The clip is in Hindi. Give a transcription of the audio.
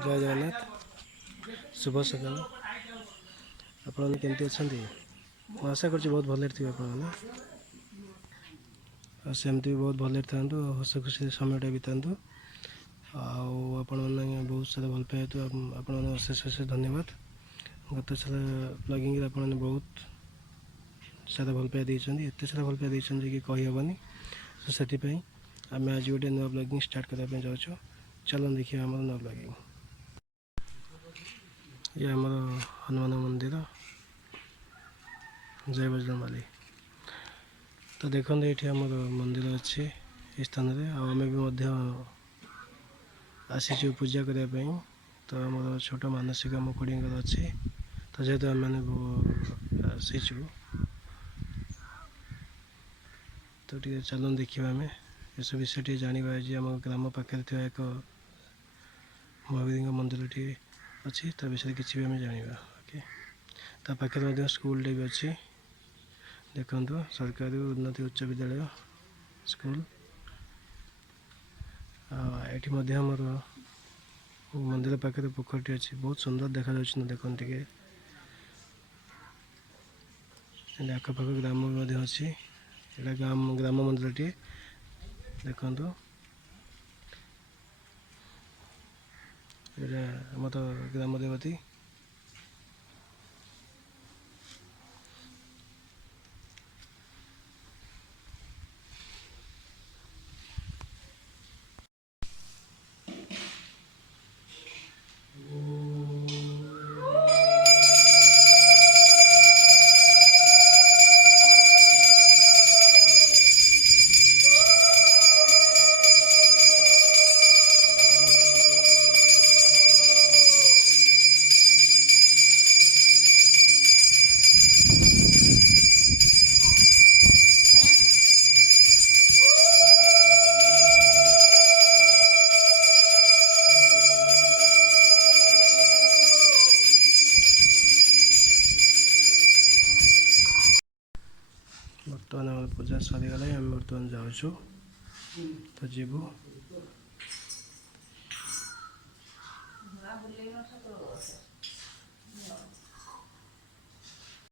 जय जगन्नाथ शुभ सकाल आपने केमती अच्छा मुझे आशा कर बहुत भले थे आपमती भी बहुत भले था हस खुशी समय बितातु आपण मैंने बहुत सारा भल पाए तो आपण अशेष अशेष धन्यवाद गत सारा ब्लॉगिंग आपने बहुत सारा भल पाए एत सारा भल पाए कि कहीहबनी तो से आम आज गोटे नुआ ब्लॉगिंग स्टार्ट करने जाऊँ चलो देखिए आम नुआ ब्लॉगिंग ये आमर हनुमान मंदिर जय बजरंगबली तो देखते ये आम मंदिर अच्छे इस स्थान में आम भी आसीचु पूजा करने तो आम छोट मानसिक आम कुड़ी अच्छे तो जेहेतु आम मैंने आसीचु तो ये चलो देखा आम ये सब विषय जाना आम ग्राम पाखे एक महावीर मंदिर अच्छी ता विषय किसी भी आम जाना ओके ता पाखे स्कूल भी अच्छी देखु सरकारी उन्नति उच्च विद्यालय स्कूल ये आमर मंदिर पाखे पोखरी अच्छी बहुत सुंदर देखा देखते आखपाख ग्राम भी अच्छी यहाँ ग्राम मंदिर टी देखु आम तो ग्राम देवती बर्तमान आम पूजा सरीगला आम बर्तमान जाऊँ तो जीवु